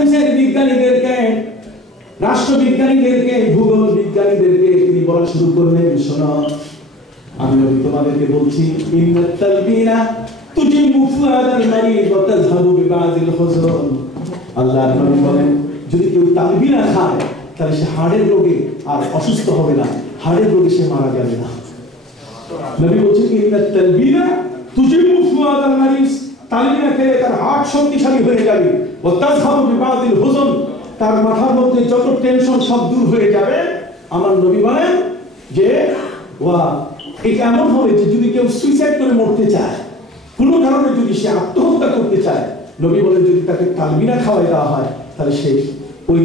সায়েন্সের বিজ্ঞানীদেরকে, রাষ্ট্রবিজ্ঞানীদেরকে, ভূগোল বিজ্ঞানীদেরকে তিনি বলা শুরু করলেন, শোনো আমি তোমাদেরকে বলছি, ইন্নাত তালবিনা তুজিবু ফুআদাল মারিদ ওয়া তাযহাবু বিবাযিল হুজুন। আল্লাহর নবী বলেন, যদি কেউ তালবিনা খায় তাহলে সে হাড়ের রোগে আর অসুস্থ হবে না, হাড়ের রোগে সে মারা যাবে না। নবী বলছেন ইন্নাত তালবিনা তুজিবু ফুআদাল মারিদ, তালবিনা খেলে তার হার্ট শক্তিশালী হয়ে যাবে, ওয়া তাযহাবু বিবাযিল হুজুন, তার মাথার মধ্যে যত টেনশন সব দূর হয়ে যাবে। আমার নবী বলেন যে এটা এমন হবে যে যদি কেউ সুইসাইড করে মরতে চায়, কোনো কারণে যদি সে আত্মহত্যা করতে চায়, নবী বলেন যদি তাকে তালবিনা খাওয়াই দেওয়া হয় তাহলে সে ওই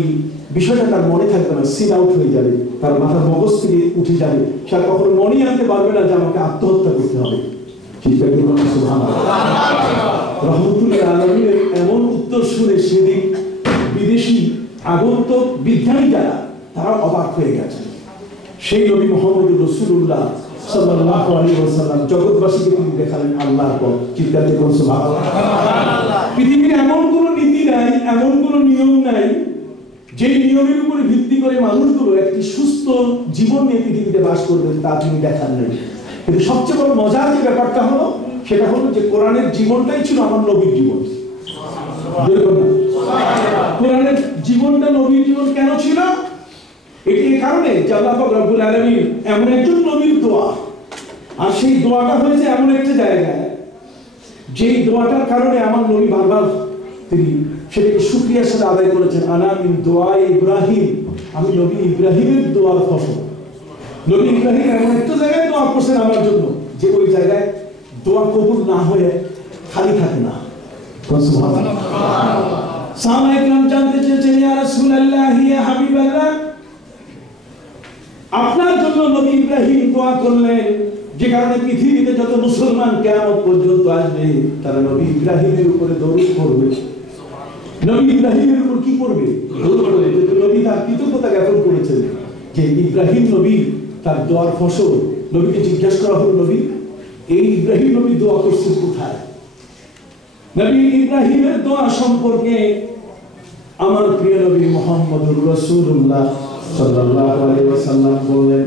বিষয়টা তার মনে থাকবে না, সিন আউট হয়ে যাবে, তার মাথার মগজ থেকে উঠে যাবে, সে আর কখনো মনে আনতে পারবে না যে আমাকে আত্মহত্যা করতে হবে। রহমতুল্লাহ আলামিনের এমন উত্তর শুনে সেদিন বিদেশি আগন্তুক বিজ্ঞানী যারা, তারা অবাক হয়ে গেছে। সেই নবী মুহাম্মদুর রাসূলুল্লাহ সাল্লাল্লাহু আলাইহি ওয়াসাল্লাম জগৎবাসীকে তিনি দেখালেন আল্লাহর পথ। চিৎকার দিয়ে বলুন সুবহানাল্লাহ। পৃথিবীর এমন কোনো নীতি নাই, এমন কোনো নিয়ম নাই যে নিয়মের উপরে ভিত্তি করে মানুষগুলো একটি সুস্থ জীবন নিয়ে পৃথিবীতে বাস করবেন, তা তিনি দেখান নাই। কিন্তু সবচেয়ে বড় মজার যে ব্যাপারটা হলো, সেটা হলো যে কোরআনের জীবনটাই ছিল আমার নবীর জীবন। কোরআনের জীবনটা নবীর জীবন কেন ছিল? এটি এই কারণে যে আল্লাহ পাক রব্বুল আলামিন এমন একজন নবীর দোয়া, আর সেই দোয়াটা হয়েছে এমন একটা জায়গায় যেই দোয়াটার কারণে আমার নবী বারবার তিনি সেটাকে শুকরিয়ার সাথে আদায় করেছেন। আনা মিন দোয়া ইব্রাহিম, আমি নবী ইব্রাহিমের দোয়ার ফসল। নবী ইব্রাহিম এমন একটা জায়গায় দোয়া করছেন আমার জন্য যে ওই জায়গায় দোয়া কবুল না হয়ে খালি থাকে না। সুবহানাল্লাহ। সাহাবায়ে কেরাম জানতে চেয়েছেন, ইয়া রাসূলুল্লাহ, ইয়া হাবিবাল্লাহ, আপনার জন্য নবী ইব্রাহিম দোয়া করলেন যে কারণে পৃথিবীতে যত মুসলমান কিয়ামত পর্যন্ত আসবে তারা নবী ইব্রাহিমের উপরে দরুদ পড়বে। নবী ইব্রাহিমের উপর কি করবে? দরুদ পড়বে। নবী তার কৃতজ্ঞতা জ্ঞাপন করেছেন যে ইব্রাহিম নবী তার দোয়ার ফসল। নবীকে জিজ্ঞাসা করা হলো, নবী এই ইব্রাহিম নবী দোয়া করছেন কোথায়? নবী ইব্রাহিমের দোয়া সম্পর্কে আমার প্রিয় নবী মুহাম্মদুর রাসূলুল্লাহ সাল্লাল্লাহু আলাইহি ওয়াসাল্লাম বলেন,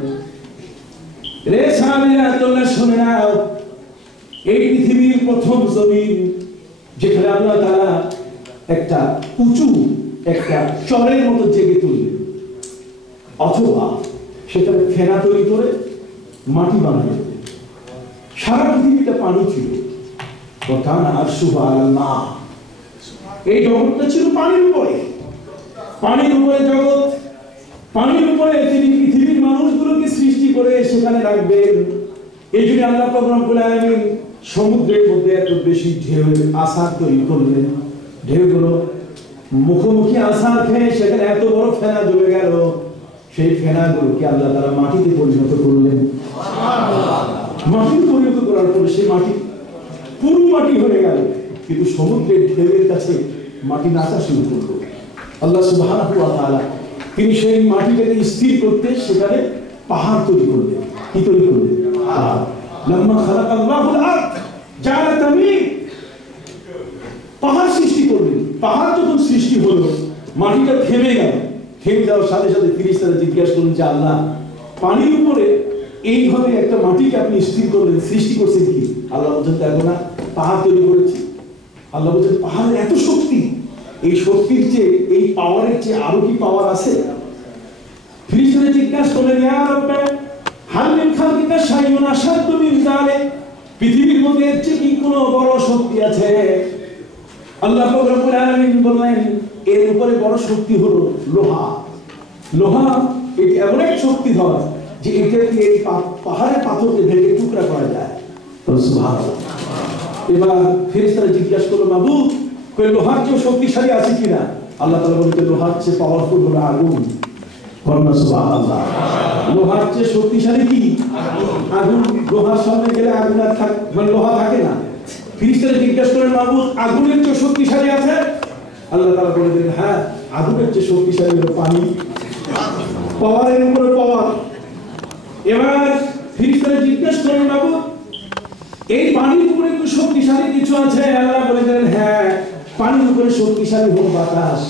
রে সাহাবীরা তোমরা শুনে নাও, এই পৃথিবীর প্রথম জমিন যেখানে আল্লাহ তাআলা একটা উঁচু একটা চরের মতো জেগে তুললেন, অথবা সেখানে ফেনা তৈরি করে মাটি বানালেন। সারা পৃথিবীতে পানি ছিল, এই জগৎটা ছিল পানির উপরে, পানির উপরে জগৎ, পানির উপরে তিনি পৃথিবীর মানুষগুলোকে সৃষ্টি করে সেখানে রাখবেন। এই জন্য আল্লাহ পাক রব্বুল আলামিন সমুদ্রের মধ্যে এত বেশি ঢেউয়ের আসার তৈরি করলেন। ঢেউগুলো মুখোমুখি আসার খেয়ে সেখানে এত বড় ফেনা জমে গেল, সেই ফেনাগুলোকে আল্লাহ তাআলা মাটিতে পরিণত করলেন। মাটিতে পরিণত করার পরে সেই মাটি পুরো মাটি হয়ে গেল, কিন্তু সমুদ্রের ঢেউয়ের কাছে মাটি নাচা শুরু করলো। আল্লাহ সুবহানাহু ওয়া তাআলা তিনি সেই মাটিটাকে স্থির করতে সেখানে পাহাড় তৈরি করলেন। কি তৈরি করলেন? পাহাড়। লাম্মা খালাকাল্লাহুল আরদ জাআলা তামিম, পাহাড় সৃষ্টি করলেন। পাহাড় যখন সৃষ্টি হলো, মাটিটা থেমে গেল। থেমে যাওয়ার সাথে সাথে ফেরেশতারা জিজ্ঞাসা করলেন যে আল্লাহ, পানির উপরে এইভাবে একটা মাটিকে আপনি স্থির করলেন, সৃষ্টি করছেন কি? আল্লাহ বলছেন, দেখো না পাহাড় তৈরি করেছি। আল্লাহ বলছেন, পাহাড়ের এত শক্তি, এই শক্তির চেয়ে, এই পাওয়ারের চেয়ে আরো কি পাওয়ার আছে? ফেরেশতারা জিজ্ঞাসা করলেন, ইয়া রাব্বি হাল মিন খালকিকা শাইউন আশাদ্দু মিন যালিক, পৃথিবীর মধ্যে এর চেয়ে কি কোনো বড় শক্তি আছে? আল্লাহ রাব্বুল আলামিন বললেন, এর উপরে বড় শক্তি হলো লোহা। লোহা এটি এমন এক শক্তিধর যে এটা দিয়ে এই পাহাড়ের পাথরকে ভেঙে টুকরা করা যায়। সুবহানাল্লাহ। এবার ফেরেশতারা জিজ্ঞাসা করলো, মাবুদ কই লোহার চেয়ে শক্তিশালী আছে কিনা? আল্লাহ তাআলা বলেন, লোহার চেয়ে পাওয়ারফুল হলো আগুন। সুবহানাল্লাহ। লোহার চেয়ে শক্তিশালী কি? আগুন। লোহার সামনে গেলে আগুন আর মানে লোহা থাকে না। ফেরেশতারা জিজ্ঞাসা করেন, মাবুদ আগুনের চেয়ে শক্তিশালী আছে? আল্লাহ তাআলা বলে দিলেন, হ্যাঁ আগুনের চেয়ে শক্তিশালী হলো পানি। পাওয়ারের উপরে পাওয়ার। এবার ফেরেশতারা জিজ্ঞাসা করেন, মাবুদ এই পানির উপরে কি শক্তিশালী কিছু আছে? আল্লাহ বলে দিলেন, হ্যাঁ পানির উপরে শক্তিশালী হলো বাতাস।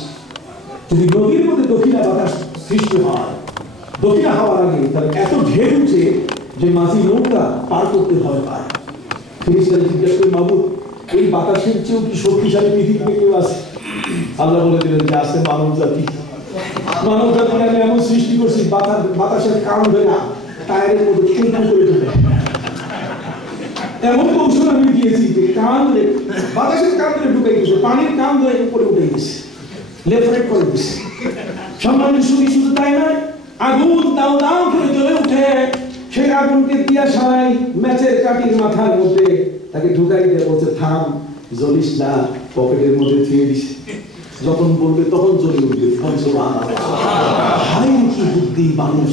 যদি নদীর মধ্যে দক্ষিণা বাতাস সৃষ্টি হয়, দক্ষিণা হওয়ার আগে তাহলে এত ঢেউ উঠে যে মাঝি নৌকা পার করতে ভয় পায়। ফেরেশতারা জিজ্ঞেস করে, মাবুদ, এই বাতাসের চেয়েও কি শক্তিশালী পৃথিবীতে কেউ আছে? আল্লাহ বলে দিলেন যে আছে মানব জাতি। মানব জাতিকে আমি এমন সৃষ্টি করছি, বাতাসের কান ধরে না টায়ারের মধ্যে টুকটুক করে ঢুকে, এমন কৌশল আমি দিয়েছি যে কান ধরে বাতাসের কান ধরে ঢুকে গেছে, পানির কান ধরে উপরে উঠে গেছে, লেফট রাইট করে দিচ্ছে। সম্মানিত সুখী, শুধু তাই নয়, আগুন দাও দাও করে জ্বলে উঠে, সেই আগুনকে দিয়া সারাই ম্যাচের কাঠির মাথার মধ্যে তাকে ঢুকাই দিয়ে বলছে, থাম, জ্বলিস না, পকেটের মধ্যে থুয়ে দিছে। যখন বলবে তখন জ্বলে উঠবে। হাই কি বুদ্ধি মানুষ!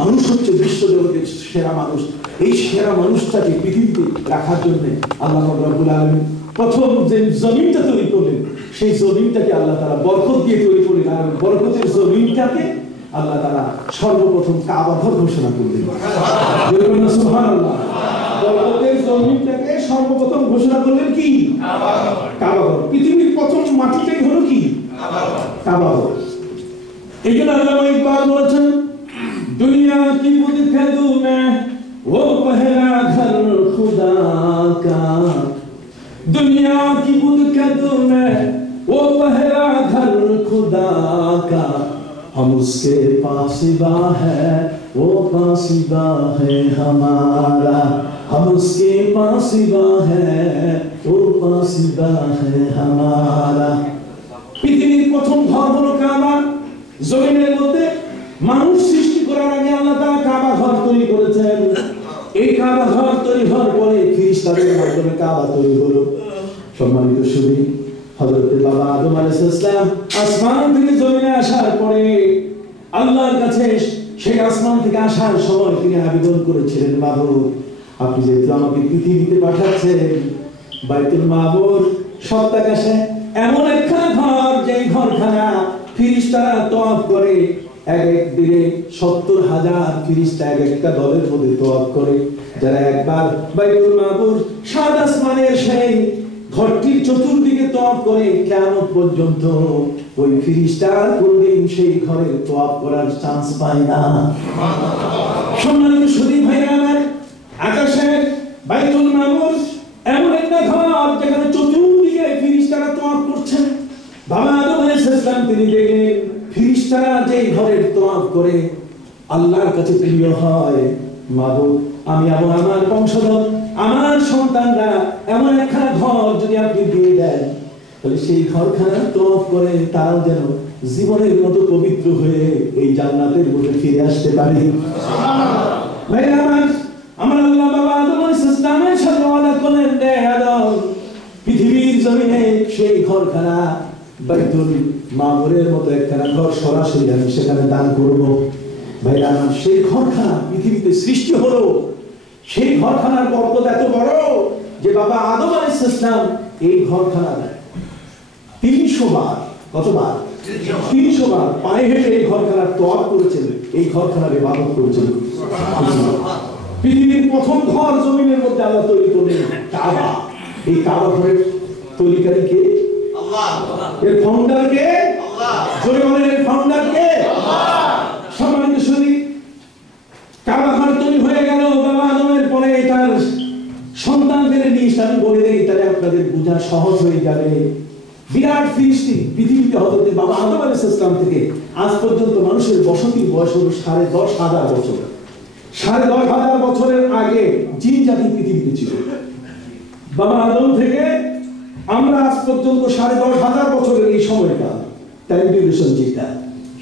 মানুষ হচ্ছে বিশ্ব জগতের সেরা মানুষ। এই সেরা মানুষটাকে পৃথিবীতে রাখার জন্য আল্লাহ রাব্বুল আলামিন প্রথম যে জমিনটা তৈরি করলেন, সেই জমিনটাকে আল্লাহ তাআলা বরকত দিয়ে তৈরি করলেন। আর বরকতের জমিনটাকে আল্লাহ তাআলা সর্বপ্রথম কাবা ঘর ঘোষণা করলেন। সুবহানাল্লাহ। বরকতের জমিনটাকে সর্বপ্রথম ঘোষণা করলেন কি? কাবা ঘর। পৃথিবীর প্রথম মাটিটাই হলো কি? কাবা ঘর। এই জন্য আল্লামা ইকবাল বলেছেন, दुनिया की बुद कदू में वो पहला घर खुदा का, दुनिया की बुद कदू में वो पहला घर खुदा का, हम उसके पासिबा है वो पासिबा है हमारा, हम उसके पासिबा है वो पासिबा है हमारा। পৃথিবীর প্রথম ঘর হলো কাবা। জমিনের মধ্যে মানুষ সৃষ্টি করার আগে আল্লাহ তাআলা কাবা ঘর তৈরি করেছেন। এই কাবা ঘর তৈরি হওয়ার পরে ফেরেশতাদের মাধ্যমে কাবা তৈরি হলো। সম্মানিত সুধী, হযরত বাবা আদম আলাইহিস সালাম আসমান থেকে জমিনে আসার পরে আল্লাহর কাছে সেই আসমান থেকে আসার সময় তিনি আবেদন করেছিলেন, মাবুদ, আপনি যেহেতু আমাকে পৃথিবীতে পাঠাচ্ছেন, বাইতুল মামুর সপ্তাকাশে এমন একখানা ঘর, যেই ঘরখানা ফেরেশতারা তওয়াফ করে, এক দিনে 70,000 ফেরেশতা এক একটা দলের মধ্যে তওয়াফ করে। যারা একবার বাইতুল মামুর সাত আসমানের সেই ঘরটির চতুর্দিকে তওয়াফ করে, কিয়ামত পর্যন্ত ওই ফেরেশতারা কোনদিন সেই ঘরে তওয়াফ করার চান্স পায় না। সম্মানিত সুধী ভাইরা আমার, আকাশে বাইতুল মামুর এমন একটা ঘর যেখানে চতুর্দিকে ফেরেশতারা তওয়াফ করছেন। বাবা আদম আলাইহিস সালাম তিনি দেখলেন ফেরেশতারা যেই ঘরের তওয়াফ করে আল্লাহর কাছে প্রিয় হয়, মাবুদ, আমি এবং আমার বংশধর, আমার সন্তানরা এমন একখানা ঘর যদি আপনি দিয়ে দেন, তাহলে সেই ঘরখানা তওয়াফ করে তারাও যেন জীবনের মতো পবিত্র হয়ে এই জান্নাতের মধ্যে ফিরে আসতে পারে। সুবহানাল্লাহ। আমার আল্লাহ বাবা আদম আলাইহিস সালামের সাথে ওয়াদা করলেন, রে আদম, পৃথিবীর জমিনে সেই ঘরখানা বাইতুল মামুরের মতো একখানা ঘর সরাসরি আমি সেখানে দান করব। ভাইরা আমার, সেই ঘরখানা পৃথিবীতে সৃষ্টি হলো। সেই ঘরখানার বরকত এত বড় যে বাবা আদম আলাইহিস সালাম এই ঘরখানা 300 বার, কতবার? 300 বার পায়ে হেঁটে এই ঘরখানার তওয়াফ করেছেন, এই ঘরখানার ইবাদত করেছেন। পৃথিবীর প্রথম ঘর জমিনের মধ্যে আল্লাহ তৈরি করলেন কাবা। এই কাবা ঘরের তৈরিকারী কে? আল্লাহ। এর ফাউন্ডার কে? আল্লাহ। জোরে বলেন, এর ফাউন্ডার কে? আল্লাহ। সম্মানিত সুধী, কাবা ঘর তৈরি হয়ে গেল। বাবা আদমের পরে তার সন্তানদের নিয়ে আমি বলে দেই, তাহলে আপনাদের বোঝা সহজ হয়ে যাবে। বিরাট সৃষ্টি পৃথিবীতে হযরত বাবা আদম আলাইহিস সালাম থেকে আজ পর্যন্ত মানুষের বসতির বয়স হলো 10,500 বছর। 10,500 বছরের আগে জিন জাতি পৃথিবীতে ছিল। বাবা আদম থেকে আমরা আজ পর্যন্ত 10,500 বছরের এই সময়টা টাইম ডিউরেশন যেটা।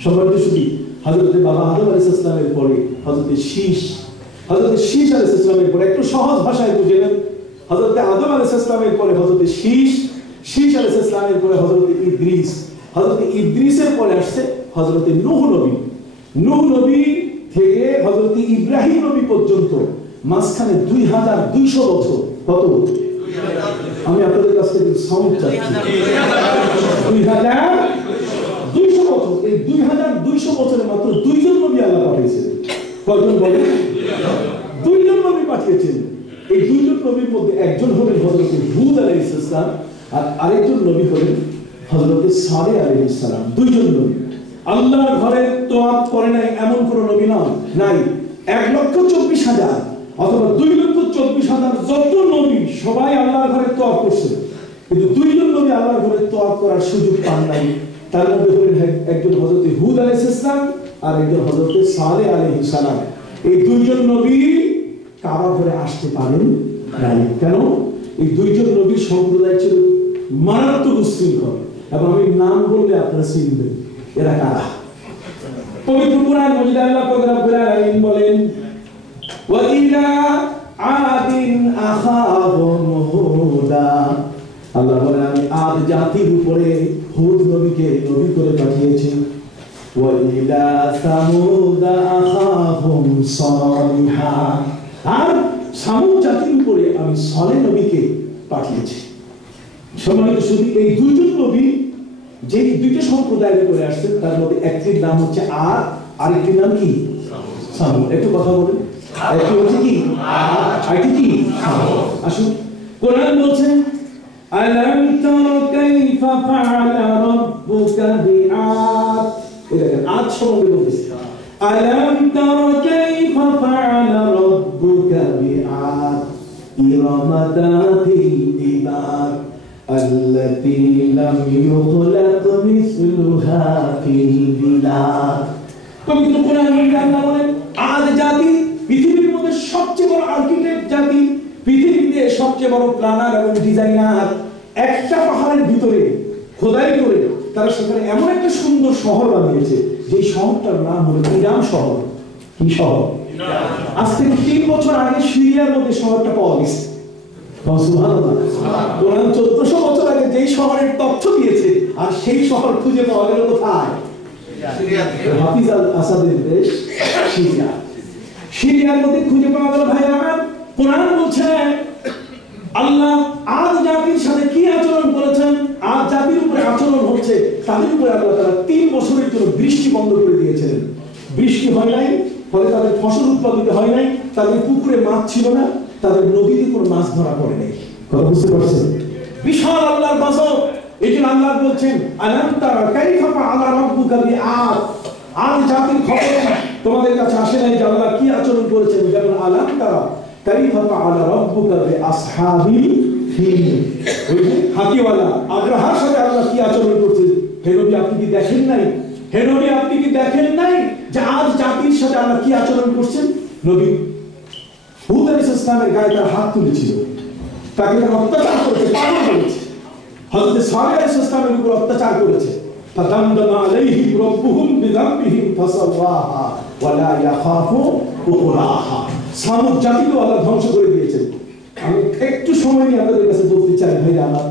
সম্মানিত সুধী, হযরত বাবা আদম আলাইহিস সালামের পরে হযরত শীশ আলাইহিস সালামের পরে, একটু সহজ ভাষায় বুঝে নেন, হযরত আদম আলাইহিস সালামের পরে হযরত শীশ আলাইহিস সালামের পরে হযরত ইদ্রিসের পরে আসছে হযরত নূহ নবী। নূহ নবী থেকে হযরত ইব্রাহিম নবী পর্যন্ত মাঝখানে 2,200 বছর। কত? আমি আপনাদের কাছ থেকে সাউন্ড চাচ্ছি। 2,200 বছর। এই 2,200 বছরে মাত্র 2জন নবী আল্লাহ পাঠিয়েছেন। কয়জন বলেন? 2জন নবী পাঠিয়েছেন। এই 2জন নবীর মধ্যে একজন হলেন হযরত হুদ আলাইহিস সালাম, আর আরেকজন নবী হলেন হযরত সালেহ আলাইহিস সালাম। 2জন নবী। আল্লাহর ঘরের তোয়াফ করে নাই এমন কোন নবী নাই। 1,24,000 অথবা 2,24,000 যত নবী সবাই আল্লাহর ঘরের তোয়াফ করছে, কিন্তু 2 জন নবী আল্লাহর ঘরের তোয়াফ করার সুযোগ পান নাই। তার মধ্যে হলেন একজন হযরত হুদ আলাইহিস সালাম আর একজন হযরত সালেহ আলাইহিস সালাম। এই 2 জন নবী কাবা ঘরে আসতে পারেন নাই। কেন? এই 2 জন নবীর সম্প্রদায় ছিল মারাত্মক উচ্ছৃঙ্খল, এবং আমি নাম বললে আপনারা চিনবেন এরা কারা। পবিত্র কুরআন মজিদে আল্লাহ পাক রব্বুল আলামিন বলেন, ওয়া ইলা আদিন আখাহুম হুদা, আল্লাহ বলেন আমি আদ জাতির উপরে হুদ নবীকে নবী করে পাঠিয়েছি। ওয়া ইলা সামুদ আখাহুম সালিহা, আর সামুদ জাতির উপরে আমি সালেহ নবীকে পাঠিয়েছি। সম্মানিত শুধু এই 2 জন নবী যে 2টা সম্প্রদায়ের উপরে আসছেন, তার মধ্যে একটির নাম হচ্ছে আদ, আরেকটির নাম কি সামুদ। একটু কথা বলেন, একটি হচ্ছে কি আদ, আরেকটি কি সামুদ। আসুন, কোরআন বলছেন আলাম তারা কাইফা ফাআলা রাব্বুকা বিআদ, দেখেন আদ সম্বন্ধে বলতেছে। আলাম তারা কাইফা ফাআলা রাব্বুকা বিআদ ইরামা যাতিল ইমাদ التي لم يخلق مثلها في البلاد। পবিত্র কোরআনে আল্লাহ বলেন আদ জাতি পৃথিবীর মধ্যে সবচেয়ে বড় আর্কিটেক্ট জাতি, পৃথিবীতে সবচেয়ে বড় প্ল্যানার এবং ডিজাইনার। একটা পাহাড়ের ভিতরে খোদাই করে তারা সেখানে এমন একটা সুন্দর শহর বানিয়েছে, যে শহরটার নাম হলো ইরাম শহর। কি শহর? আজ থেকে 3 বছর আগে সিরিয়ার মধ্যে শহরটা পাওয়া গেছে। কোরআন 1400 বছর আগে যেই শহরের তথ্য দিয়েছে, আর সেই শহর খুঁজে পাওয়া গেল কোথায়? হাফিজ আল আসাদের দেশ সিরিয়া। সিরিয়ার মধ্যে খুঁজে পাওয়া গেল। ভাই আমার কোরআন বলছে আল্লাহ আদ জাতির সাথে কি আচরণ করেছেন। আদ জাতির উপরে আচরণ হচ্ছে তাদের উপরে আল্লাহ তাআলা 3 বছরের জন্য বৃষ্টি বন্ধ করে দিয়েছিলেন। বৃষ্টি হয় নাই, ফলে তাদের ফসল উৎপাদিত হয় নাই, তাদের পুকুরে মাছ ছিল না, তাদের নদীতে কোনো মাছ ধরা পড়ে নাই। কথা বুঝতে পারছেন? বিশাল আল্লাহর গজব। এই জন্য আল্লাহ বলছেন আলাম তারা কাইফা ফাআলা রাব্বুকা বিআদ, আদ জাতির খবর তোমাদের কাছে আসে নাই যে আল্লাহ কি আচরণ করেছেন। যেমন আলাম তারা কাইফা ফাআলা রাব্বুকা বিআসহাবিল ফিল, ওই যে হাতিওয়ালা আব্রাহার সাথে আল্লাহ কি আচরণ করেছেন। হে নবী আপনি কি দেখেন নাই? হে নবী আপনি কি দেখেন নাই যে আদ জাতির সাথে আল্লাহ কি আচরণ করছেন? নবী হুদ আলাইহিস সালামের গায়ে তার হাত তুলেছিল, তাকে তারা অত্যাচার করেছে, পাগল করেছে। হযরত সালেহ আলাইহিস সালামের উপর অত্যাচার করেছে। ফাদামদামা আলাইহিম রাব্বুহুম বিযামবিহিম ফাসাওয়াহা ওয়া লা ইয়াখাফু উকরাহা। সামুদ জাতিকে আল্লাহ ধ্বংস করে দিয়েছেন। আমি একটু সময় নিয়ে আপনাদের কাছে বলতে চাই, ভাই আমার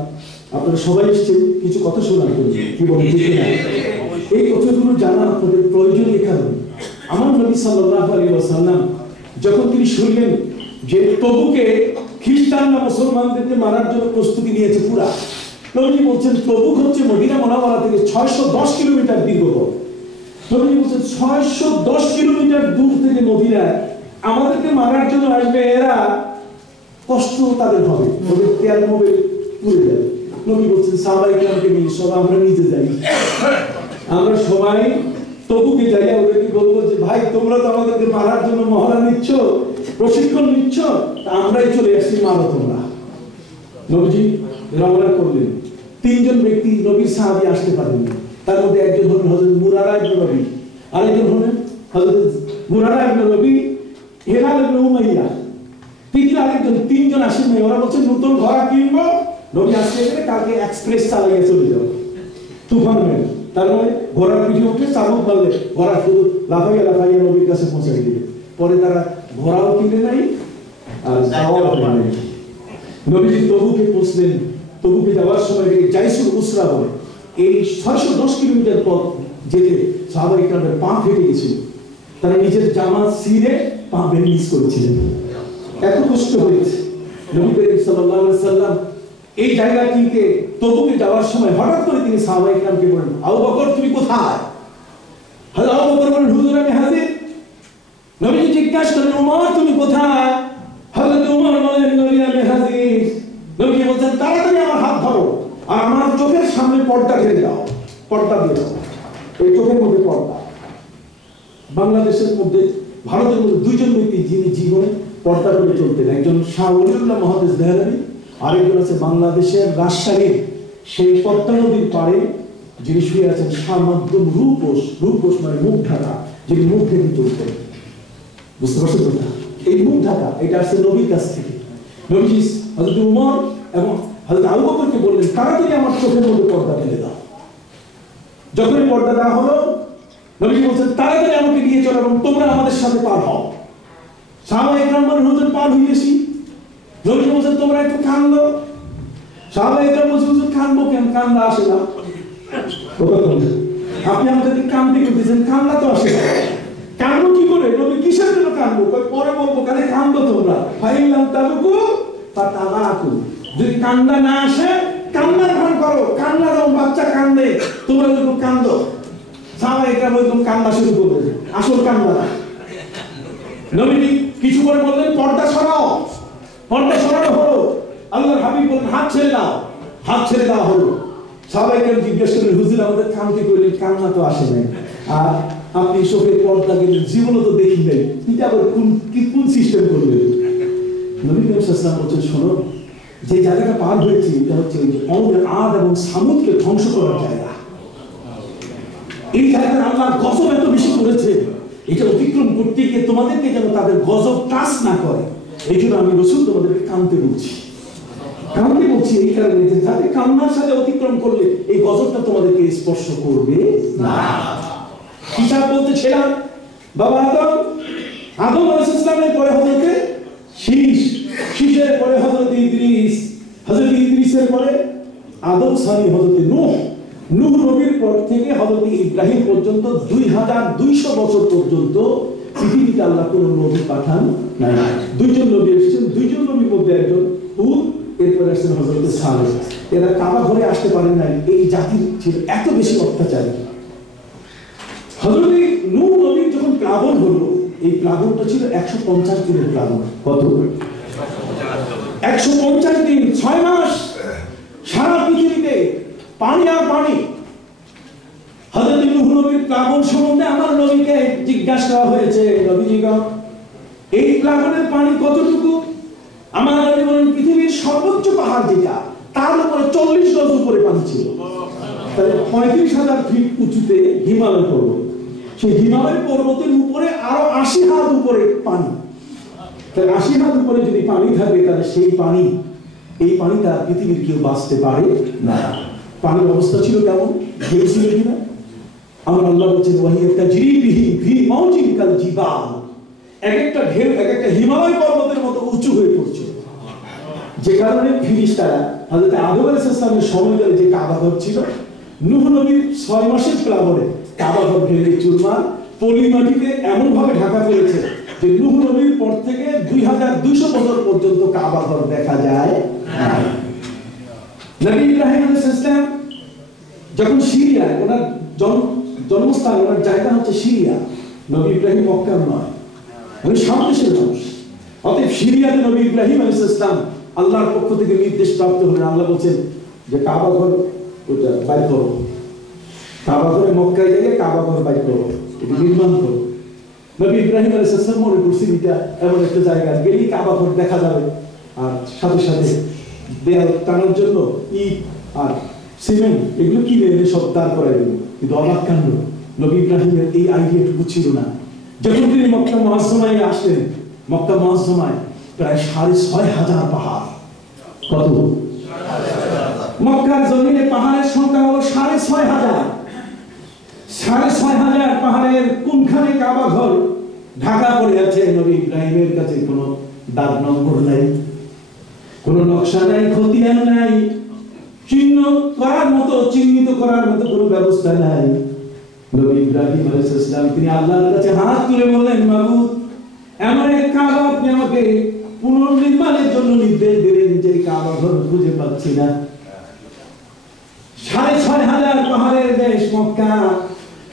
আপনারা সবাই এসেছেন কিছু কথা শোনার জন্য। কি বলেন ঠিক না? এই কথাগুলো জানা আপনাদের প্রয়োজনীয়। কারণ আমার নবী সাল্লাল্লাহু আলাইহি ওয়াসাল্লাম যখন তিনি শুনলেন যে তবুকে খ্রিস্টানরা মুসলমানদেরকে মারার জন্য প্রস্তুতি নিয়েছে পুরা, নবী বলছেন তবুক হচ্ছে মদিনা মুনাওয়ারা থেকে 610 কিলোমিটার দীর্ঘ। নবী বলছেন 610 কিলোমিটার দূর থেকে মদিনায় আমাদেরকে মারার জন্য আসবে, এরা কষ্ট তাদের হবে, ওদের তেল হবে পুড়ে যাবে। নবী বলছেন সাহাবায়ে কেরামকে নিয়ে সব আমরা নিজে যাই, আমরা সবাই তবুকে যাই, ওদেরকে বলবো যে ভাই তোমরা তো আমাদেরকে মারার জন্য মহড়া নিচ্ছ, প্রশিক্ষণ নিচ্ছ, আমরাই চলে আসছি, মারো তোমরা। নবীজি রওনা করলেন। 3 জন ব্যক্তি নবীর সাহাবী আসতে পারেন। তার মধ্যে একজন হলেন হযরত মুরারা ইবনে রবি, আরেকজন হলেন হযরত মুরারা ইবনে রবি, হিলাল ইবনে উমাইয়া, আরেকজন। 3 জন আসেন। ওরা বলছে নতুন ঘোড়া কিনবো, নবী আসতে গেলে কালকে এক্সপ্রেস চালিয়ে চলে যাবো, তুফান মেরে। তার মানে ঘোড়ার পিঠে উঠে চাবুক মারলে ঘোড়া শুধু লাফাইয়া লাফাইয়া নবীর কাছে পৌঁছে দিবে। পরে তারা ঘোড়াও কিনে নাই আর যাওয়াও নাই। নবীজি তবুকে পৌঁছলেন। তবুকে যাওয়ার সময় জাইসুল উসরা বলে এই 610 কিলোমিটার পথ যেতে সাহাবায়ে কেরামের পা ফেটে গেছিল। তারা নিজের জামা ছিঁড়ে পা বেন্ডিজ করেছিলেন, এত কষ্ট হয়েছে। নবী করিম সাল্লাল্লাহু আলাইহি ওয়াসাল্লাম এই জায়গাটিতে তবুকে যাওয়ার সময় হঠাৎ করে তিনি সাহাবায়ে কেরামকে বলেন, আবু বকর তুমি কোথায়? হযরত আবু বকর বলেন, হুজুর আমি হাজির। নবীজি জিজ্ঞাসা করেন, ওমর তুমি কোথায়? হযরত ওমর বলেন, নবী আমি হাজির। নবী বলেন, তাড়াতাড়ি আমার হাত ধরো আর আমার চোখের সামনে পর্দা ঘিরে দাও, পর্দা দিয়ে দাও, এই চোখের মধ্যে পর্দা। পর্দা। বাংলাদেশের মধ্যে, ভারতের মধ্যে দুইজন ব্যক্তি যিনি জীবনে পর্দা করে চলতেন, একজন শাহ ওলিউল্লাহ মহাদেশ দেহলভী, আরেকজন আছে বাংলাদেশের রাজশাহীর সেই পদ্মা নদীর পাড়ে যিনি শুয়ে আছেন শাহ মাধ্যম রূপোষ। রূপোষ মানে মুখ ঢাকা, যিনি মুখ ঢেকে চলতেন। বুঝতে পারছেন তো? এই মুখ ঢাকা এটা আসছে নবীর কাছ থেকে। নবীজি হযরত উমর এবং হযরত আবু বকরকে বললেন, তাড়াতাড়ি আমার চোখের মধ্যে পর্দা ফেলে দাও। যখনই পর্দা দেওয়া হলো, নবীজি বলছেন, তাড়াতাড়ি আমাকে নিয়ে চলো এবং তোমরা আমাদের সাথে পার হও। সাহাবায়ে কেরাম বলেন, হুজুর পার হয়ে গেছি। নবীজি বলছেন, তোমরা একটু কান্দো। সাহাবায়ে কেরাম বলছেন, হুজুর কান্দবো কেন? কান্দা আসে না। আপনি আমাদেরকে কান্দতে বলতেছেন, কান্দা তো আসে না। কান্দো কি করে? নবী কিসের জন্য কান্দবো? পরে বলবো, কানে কান্দো তোমরা। ফাইলাম তাবুকু ফাতালাকু। যদি কান্দা না আসে, কান্নার ভান করো। কান্না দাও, বাচ্চা কান্দে, তোমরা যখন কান্দো। সাহাবায়ে কেরাম একদম কান্না শুরু করবে, আসল কান্না। নবীজি কিছু করে বললেন, পর্দা সরাও। পর্দা সরানো হলো। আল্লাহর হাবিব বললেন, হাত ছেড়ে দাও। হাত ছেড়ে দেওয়া হলো। সাহাবায়ে কেরাম জিজ্ঞেস করলেন, হুজুর আমাদের কান্দতে করলেন, কান্না তো আসে নাই, আর আপনি চোখের পর্দা গেলেন, জীবনও তো দেখি নাই, এটা আবার কোন সিস্টেম করবেন? নবী করিম সাল্লাল্লাহু আলাইহি ওয়াসাল্লাম বলছেন, শোনো, যে জায়গাটা পার হয়েছে এটা হচ্ছে ওই যে কওমে আদ এবং সামুদকে ধ্বংস করার জায়গা। এই জায়গাটা আল্লাহর গজব এত বেশি করেছে, এটা অতিক্রম করতে গিয়ে তোমাদেরকে যেন তাদের গজব টাচ না করে, এই জন্য আমি রাসূল তোমাদেরকে কাঁদতে বলছি। কাঁদতে বলছি এই কারণে যে যাতে কান্নার সাথে অতিক্রম করলে এই গজবটা তোমাদেরকে স্পর্শ করবে না। কিতাব বলতেছিলাম, বাবা আদম আলাইহিস সালামের পরে হযরতে শীষ, শীষের পরে হযরতে ইদ্রিস, হযরতে ইদ্রিসের পরে আদম সানি হযরতে নূহ, নূহ নবীর পর থেকে হযরতে ইব্রাহিম পর্যন্ত 2200 বছর পর্যন্ত পৃথিবীতে আল্লাহ কোন নবী পাঠান নাই। দুইজন নবী এসেছেন, দুইজন নবীর মধ্যে একজন হুদ, এরপরে আসছেন হযরতে সালেহ। এরা কাবা ঘরে আসতে পারেন নাই, এই জাতির ছিল এত বেশি অত্যাচারী। হযরতে নূহ নবীর যখন প্লাবন হলো, এই প্লাবনটা ছিল 150 দিনের প্লাবন। কত? 150 দিন, 6 মাস সারা পৃথিবীতে পানি আর পানি। হযরত নূহ নবীর প্লাবন সম্বন্ধে আমার নবীকে জিজ্ঞাসা করা হয়েছে, নবীজিগণ এই প্লাবনের পানি কতটুকু? আমার নবী বলেন, পৃথিবীর সর্বোচ্চ পাহাড় যেটা, তার উপরে 40 গজ উপরে পানি ছিল। তাহলে 35,000 ফিট উঁচুতে হিমালয় পর্বত, সেই হিমালয় পর্বতের উপরে আরো 80 হাত উপরে পানি। তাহলে 80 হাত উপরে যদি পানি থাকে, তাহলে সেই পানি, এই পানিটা পৃথিবীর কেউ বাঁচতে পারে না। পানির অবস্থা ছিল কেমন? ঢেউ ছিল কিনা? আমার আল্লাহ বলছেন, ওয়াহিয়া তাজরি বিহি ফি মাউজিন কাল জিবাল। একটা ঢেউ একটা হিমালয় পর্বতের মতো উঁচু হয়ে পড়ছে, যে কারণে ফিরিস্তারা হযরত আদম আলাইহিস সালামের সময়কালে যে কাবা ঘর ছিল, নূহ নবীর 6 মাসের প্লাবনে কাবা ঘর ভেঙে চুরমার, পলি মাটিতে এমন ভাবে ঢাকা পড়েছে যে নূহ নবীর পর থেকে 2200 বছর পর্যন্ত কাবা ঘর দেখা যায় না। নবী ইব্রাহিম আলাইহিস সালাম যখন সিরিয়া, ওনার জন্মস্থান, ওনার জায়গা হচ্ছে সিরিয়া, নবী ইব্রাহিম মক্কার নয়, উনি সামদেশের মানুষ। অতএব সিরিয়াতে নবী ইব্রাহিম আলাইহিস সালাম আল্লাহর পক্ষ থেকে নির্দেশ প্রাপ্ত হলেন। আল্লাহ বলছেন যে কাবা ঘর ওটা বাইর করো, কাবা ঘরে মক্কায় গিয়ে কাবা ঘর বাইর করো, এটা নির্মাণ করো। নবী ইব্রাহিম আলাইহিস সালাম মনে করছেন এটা এমন একটা জায়গা গেলেই কাবা ঘর দেখা যাবে, আর সাথে সাথে দেয়াল টানার জন্য ইট আর সিমেন্ট এগুলো কিনে এনে সব দাঁড় করাই দেব। কিন্তু অবাক কাণ্ড, নবী ইব্রাহিমের এই আইডিয়াটুকু ছিল না। যখন তিনি মক্কা মুআজ্জামায় আসলেন, মক্কা মুআজ্জামায় প্রায় 6,500 পাহাড়। কত? মক্কার জমিনে পাহাড়ের সংখ্যা হলো 6,500। 6,500 পাহাড়ের কোনখানে কাবা ঘর ঢাকা পড়ে আছে? নবী ইব্রাহিমের কাছে কোনো দাগ নম্বর নাই, কোনো নকশা নাই, খতিয়ান নাই, চিহ্নিত করার মতো কোনো ব্যবস্থা নাই। নবী ইব্রাহিম আলাইহিস সালাম তিনি আল্লাহর কাছে হাত তুলে বললেন, মাবুদ, এমন এক কাবা আপনি আমাকে পুনর্নির্মাণের জন্য নির্দেশ দিলেন, যে কাবা ঘর খুঁজে পাচ্ছি না। 6,500 পাহাড়ের দেশ মক্কা,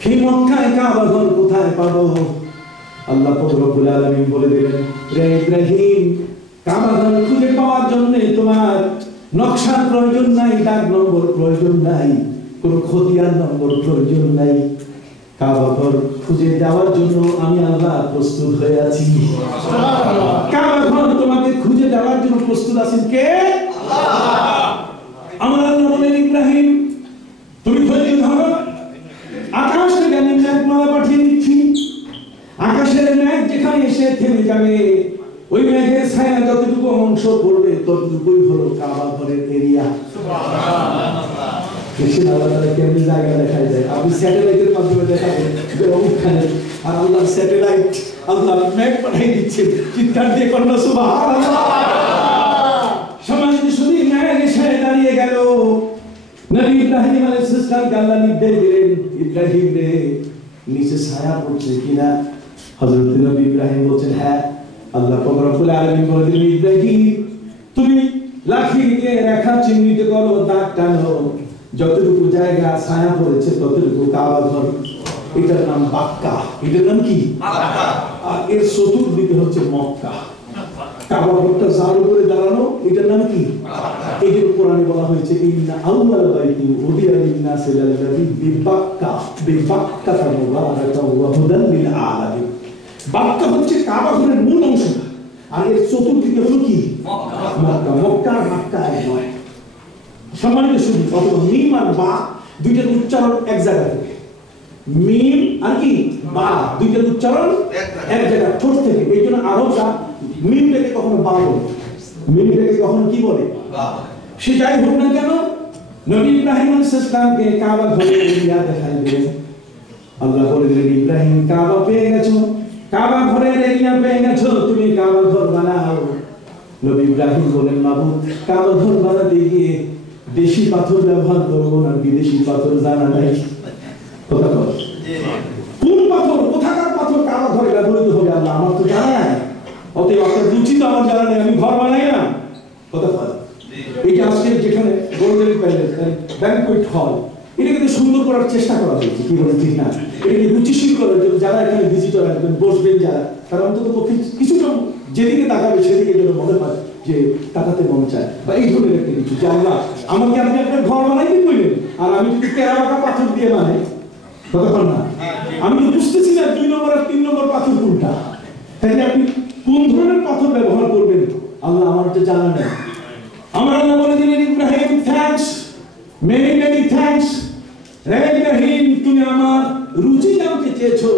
সেই মক্কায় কাবা ঘর কোথায় পাবো? আল্লাহ রব্বুল আলামিন বলে দিলেন, রে ইব্রাহিম, কাবা ঘর খুঁজে পাওয়ার জন্য তোমার নকশার প্রয়োজন নাই, দাগ নম্বর প্রয়োজন নাই, কোনো খতিয়ান নম্বর প্রয়োজন নাই। কাবা ঘর খুঁজে যাওয়ার জন্য আমি আল্লাহ প্রস্তুত হয়ে আছি। কাবা ঘর তোমাকে খুঁজে যাওয়ার জন্য প্রস্তুত আছেন কে? আল্লাহ। আমার আল্লাহ বলেন, ইব্রাহিম তুমি ধৈর্য ধরো, আকাশ থেকে আমি মেঘমালা পাঠিয়ে দিচ্ছি। আকাশের মেঘ যেখানে এসে থেমে যাবে, ওই মেঘের ছায়া যতটুকু অংশ পড়বে ততটুকুই হলো কাবা ঘরের এরিয়া। কেমনি জায়গা দেখাই যায়, আপনি স্যাটেলাইটের মাধ্যমে দেখাবেন যে ওখানে, আর আল্লাহ স্যাটেলাইট আল্লাহ মেঘ পাঠিয়ে দিচ্ছেন। চিৎকার দিয়ে কন্যা সুবহানাল্লাহ। সমাজে শুধু মেঘ এসে দাঁড়িয়ে গেল। নবী ইব্রাহিম আলাইহিস সালামকে আল্লাহ নির্দেশ দিলেন, ইব্রাহিম রে নিচে ছায়া পড়ছে কিনা? হযরত নবী ইব্রাহিম বলছেন হ্যাঁ। আল্লাহ পাক রব্বুল আলামিন বলে দিলেন, ইব্রাহিম তুমি লাঠি দিয়ে রেখা চিহ্নিত করো, দাগ টানো, যতটুকু জায়গা ছায়া পড়েছে ততটুকু কাবা ঘর। এটার নাম বাক্কা। এটার নাম কি? বাক্কা। আর এর চতুর্দিকে হচ্ছে মক্কা। কাবা ঘরটা যার উপরে দাঁড়ানো, এটার নাম কি? এই যে কোরআনে বলা হয়েছে, ইন্না আউয়ালা বাইতিন উদিয়া লিন-নাসি লাল্লাযী বিবাক্কা বিবাক্কাতা মুবারাকান ওয়া হুদান লিল আলামিন। বাক্কা হচ্ছে কাবা ঘরের মূল অংশ, আর এর চতুর্দিকে হলো কি? মক্কা। মক্কা মক্কা আর মক্কা এক নয়। সম্মানিত শুধু অথবা মিম আর বা দুইটার উচ্চারণ এক জায়গা থেকে। মিম আর কি বা দুইটার উচ্চারণ এক জায়গা ঠোঁট থেকে। এই জন্য আরবরা মিমটাকে কখনো বা বলে, মিমটাকে কখনো কি বলে? বা। সে যাই হোক না কেন, নবী ইব্রাহিম আলাইহিস সালামকে কাবা ঘরের এরিয়া দেখাই দিলেন। আল্লাহ বলে দিলেন, ইব্রাহিম কাবা পেয়ে গেছো, কাবা ঘরের এরিয়া পেয়ে গেছো, তুমি কাবা ঘর বানাও। নবী ইব্রাহিম বলেন, মাবুদ কাবা ঘর বানাতে গিয়ে দেশি পাথর ব্যবহার করবো না বিদেশি পাথর জানা নাই। কথা বল, কোন পাথর, কোথাকার পাথর কাবা ঘরে ব্যবহৃত হবে আল্লাহ আমার তো জানা নাই। অতএব আপনার রুচি তো আমার জানা নেই, আমি ঘর বানাই না। কথা বল, এই যে আজকে যেখানে গোল্ডেন প্যালেস ব্যাংকুয়েট হল, এটাকে সুন্দর করার চেষ্টা করা হয়েছে, কি বলেন ঠিক না? এটাকে রুচিশীল করার জন্য যারা এখানে ভিজিটর আসবেন, বসবেন যারা, তারা অন্তত কিছুটা যেদিকে তাকাবে সেদিকে যেন মনে হয় যে তাকাতে মন চায়, বা এই ধরনের একটা কিছু যে আল্লাহ আমাকে আপনি আপনার ঘর বানাইতে বললেন, আর আমি যদি টেরাকোটা পাথর দিয়ে বানাই, ততক্ষণ না আমি তো বুঝতেছি না 2 নম্বর আর 3 নম্বর পাথর কোনটা। তাই আপনি কোন ধরনের পাথর ব্যবহার করবেন আল্লাহ আমার তো জানা নেই। আমার আল্লাহ বলে দিলেন, Ibrahim thanks, many many thanks. হে ইব্রাহিম, তুমি আমার রুচি জানতে চেয়েছো,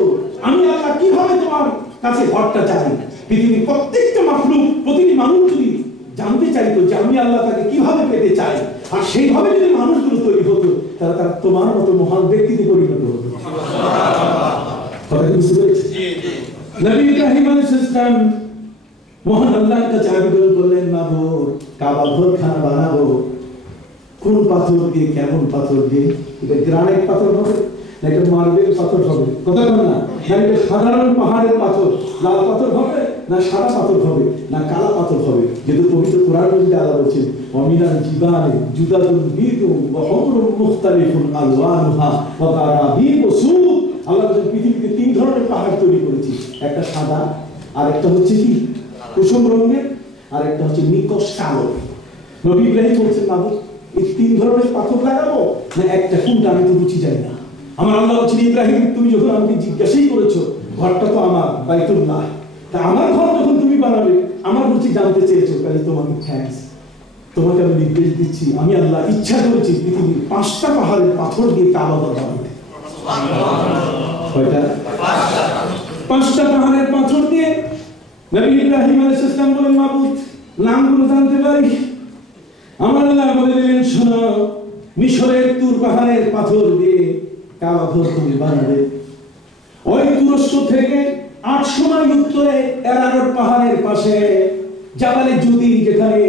আমি আল্লাহ কিভাবে তোমার কাছে ঘরটা চাই। পৃথিবীর প্রত্যেকটা মাখলুক, প্রতিটি মানুষ যদি জানতে চাইতো যে আমি আল্লাহ তাকে কিভাবে পেতে চাই, আর সেইভাবে যদি মানুষগুলো তৈরি হতো, তারা তারা তোমার মতো মহান ব্যক্তিতে পরিণত হতো। কথা বুঝতে পেরেছি? নবী ইব্রাহিম আলাইহিস সালাম মহান আল্লাহর কাছে আবেদন করলেন, মাবুদ কাবা ঘর খানা বানাবো, কোন পাথর দিয়ে, কেমন পাথর দিয়ে? এটা গ্রানাইট পাথর হবে না এটা মার্বেল পাথর হবে? কথা বল না। এটা সাধারণ পাহাড়ের পাথর, লাল পাথর হবে না সাদা পাথর হবে না কালা পাথর হবে? যেহেতু পবিত্র কোরআন মধ্যে আল্লাহ বলেছেন, ওয়ামিনাল জিবালি জুদাতুন বিদুন ওয়া হুমরুন মুখতালিফুন আলওয়ানুহা ওয়া গারাবিব সুদ। আল্লাহ পৃথিবীতে 3 ধরনের পাহাড় তৈরি করেছি, একটা সাদা, আর একটা হচ্ছে কি কুসুম রঙের, আর একটা হচ্ছে নিকশ কালো। নবী ইব্রাহিম বলছেন, মাবুদ এই 3 ধরনের পাথর লাগাবো না একটা, কোনটা আমি তো রুচি জানি না। আমার আল্লাহ বলছেন, ইব্রাহিম তুমি যখন আমাকে জিজ্ঞাসাই করেছো, ঘরটা তো আমার বাইতুল্লাহ, তা আমার ঘর যখন তুমি বানাবে, আমার রুচি জানতে চেয়েছো, তাহলে তোমাকে থ্যাঙ্কস। তোমাকে আমি নির্দেশ দিচ্ছি, আমি আল্লাহ ইচ্ছা করেছি পৃথিবীর 5টা পাহাড়ের পাথর দিয়ে কাবা ঘর বানাতে। কয়টা? 5টা পাহাড়ের পাথর দিয়ে। নবী ইব্রাহিম আলাইহিস সালাম বলেন, মাবুদ নামগুলো জানতে পারি? আমার আল্লাহ বলে দিলেন, শোনো, মিশরের তুর পাহাড়ের পাথর দিয়ে কাবা ঘর তুমি বানাবে। ওই তুরস্ক থেকে 800 মাইল উত্তরে এরারত পাহাড়ের পাশে জাবালে জুদি, যেখানে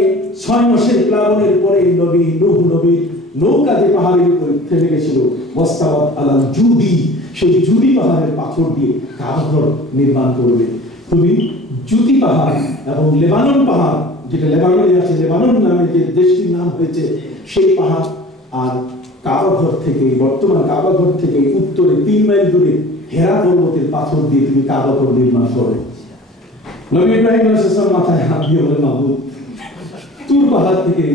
6 মাসের প্লাবনের পরে নবী নূহ নবীর নৌকা যে পাহাড়ের উপর থেমে গেছিল, ওয়াস্তাওয়াত আলাল জুদি, সেই জুদি পাহাড়ের পাথর দিয়ে কাবা ঘর নির্মাণ করবে। তুমি জুদি পাহাড় এবং লেবানন পাহাড়, যেটা লেবাননে আছে, লেবানন নামে যে দেশটির নাম হয়েছে, সেই পাহাড় আর কাবা ঘর থেকে, বর্তমান কাবা ঘর থেকে উত্তরে 3 মাইল দূরে হেরা পর্বতের পাথর দিয়ে তুমি কাবা ঘর নির্মাণ করবে। নবী ইব্রাহিম আলাইহিস সালাম মাথায় হাত দিয়ে বলেন, মাবুদ তুর পাহাড় থেকে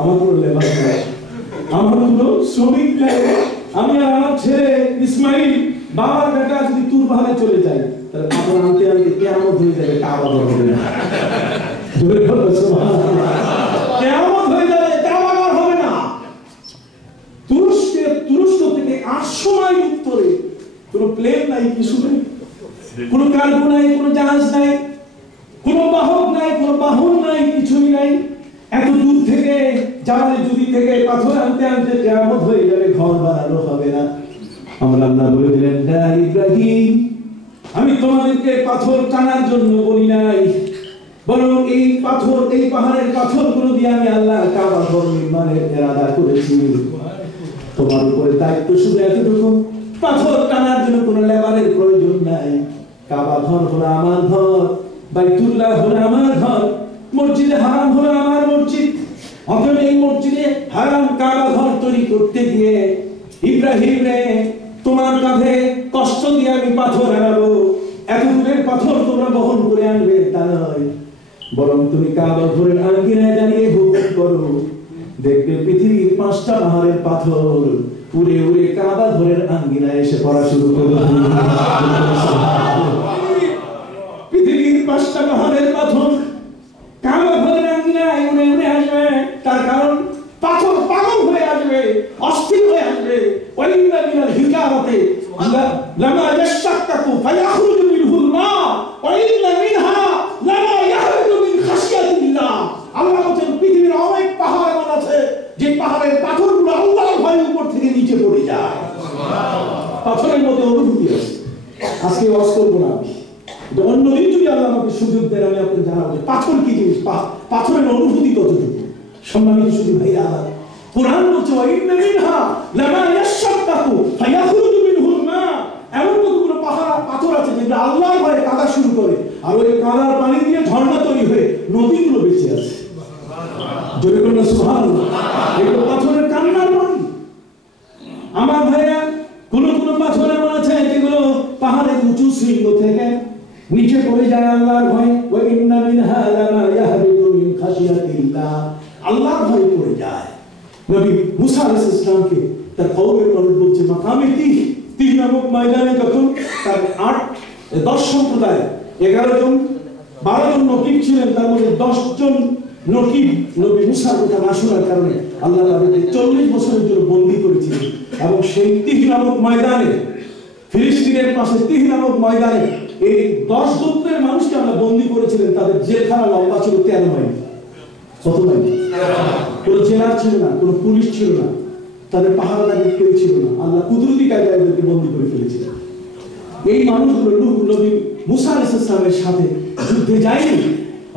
আমার কোনো লেবার নাই, আমার কোনো শ্রমিক নাই, আমি আর আমার ছেলে ইসমাইল বাবার বেটা যদি তুর বাহারে চলে যায় তাহলে পাথর আনতে আনতে কিয়ামত হয়ে যাবে, কাবা ঘর হবে না। জোরে বলো সুবহানাল্লাহ। কিয়ামত হয়ে যাবে, কাবা ঘর হবে না। তুরস্ক থেকে 800 মাইল উত্তরে কোনো প্লেন নাই, কিছু নেই, কোনো কার্গো নাই, কোনো জাহাজ নাই, কোনো বাহক নাই, কোনো বাহন নাই, কিছুই নাই। এত দূর থেকে জাবালে জুদি থেকে পাথর আনতে আনতে কিয়ামত হয়ে যাবে, ঘর বানানো হবে না। আমরা আল্লাহ বলে দিলেন, হে ইব্রাহিম, আমি তোমাদেরকে পাথর টানার জন্য বলি নাই, বরং এই পাথর, এই পাহাড়ের পাথরগুলো দিয়ে আমি আল্লাহ কাবা ঘর নির্মাণের ইরাদা করেছি। তোমার উপরে দায়িত্ব শুধু এতটুকু, পাথর টানার জন্য কোনো লেবারের প্রয়োজন নাই। কাবা ঘর হলো আমার ঘর, বাইতুল্লাহ হলো আমার ঘর, মসজিদে হারাম হলো আমার মসজিদ। অতএব এই মসজিদে হারাম কাবা ঘর তৈরি করতে গিয়ে ইব্রাহিম রে, তোমার কাঁধে কষ্ট দিয়ে আমি পাথর আনাবো। এত দূরের পাথর তোমরা বহন করে আনবে তা নয়, বরং তুমি কাবা ঘরের আঙ্গিনায় দাঁড়িয়ে হুকুম করো, দেখবে পৃথিবীর 5টা পাহাড়ের পাথর উড়ে উড়ে কাবা ঘরের আঙ্গিনায় এসে পড়া শুরু করবে। পৃথিবীর 5টা পাহাড়ের পাথর কাবা ঘরের আঙ্গিনায় উড়ে উড়ে আসবে। তার কারণ পাথর পাগল হয়ে আসবে, অস্থির হয়ে আসবে। ওয়াইন্না মিনাল হিজারাতি লামা ইয়াশাক্কাকু ফায়াখরুজু মিনহুল মা ওয়াইন্না মিনহা লামা ইয়াহরুজু মিন খাশিয়াতিল্লাহ। আল্লাহ বলেন পৃথিবীর অনেক পাহাড় এমন আছে যে পাহাড়ের পাথরগুলো আল্লাহর ভয়ে উপর থেকে নিচে পড়ে যায়। সুবহানাল্লাহ। পাথরের মধ্যে অনুভূতি আছে। আজকে ওয়াজ করব না আমি, অন্যদিন যদি আল্লাহ আমাকে সুযোগ দেন আমি আপনাকে জানাবো যে পাথর কি জিনিস, পাথরের অনুভূতি কতটুকু। সম্মানিত শুধু ভাইরা, কুরআন বলছে ওয়াইন্না মিনহা লামা ইয়াশাক্কাকু ফায়াখরুজু মিনহুল মা। এমন কতগুলো পাথর আছে যেগুলো আল্লাহর ভয়ে কাদা শুরু করে, আর ওই কাদার পানি দিয়ে ঝর্ণা তৈরি হয়ে নদীগুলো বেঁচে আছে। জোরে বলুন সুবহানাল্লাহ। এগুলো পাথরের কান্নার পানি। আমার ভাইরা, কোন পাথর এমন আছে যেগুলো পাহাড়ের উঁচু শৃঙ্গ থেকে নিচে পড়ে যায় আল্লাহর ভয়ে। ওয়াইন্না মিনহা লামা ইয়াহরুজু মিন খাশিয়াতিল্লাহ, আল্লাহর ভয়ে পড়ে যায়। নবী মুসা আলাইহিস সালামকে তার কওমের মানুষ বলছে মাকামে তিহ নামক ময়দানে যখন তার 10 সম্প্রদায় 11 জন 12 জন নকিব ছিলেন, তার মধ্যে 10 জন নকিব নবী মুসার কথা না শোনার কারণে আল্লাহ তাদেরকে 40 বছরের জন্য বন্দী করেছিলেন। এবং সেই তিহ নামক ময়দানে, ফিলিস্তিনের পাশে তিহ নামক ময়দানে এই 10 গোত্রের মানুষকে আল্লাহ বন্দী করেছিলেন। তাদের জেলখানা লম্বা ছিল 13 মাইল। কত মাইল? কোনো জেলার ছিল না, কোনো পুলিশ ছিল না, তাদের পাহারাদার কেউ ছিল না। আল্লাহ কুদরতি কায়দায় এদেরকে বন্দী করে ফেলেছিলেন। এই মানুষগুলো নবী মুসা আলাইহিস সালামের সাথে যুদ্ধে যায়নি।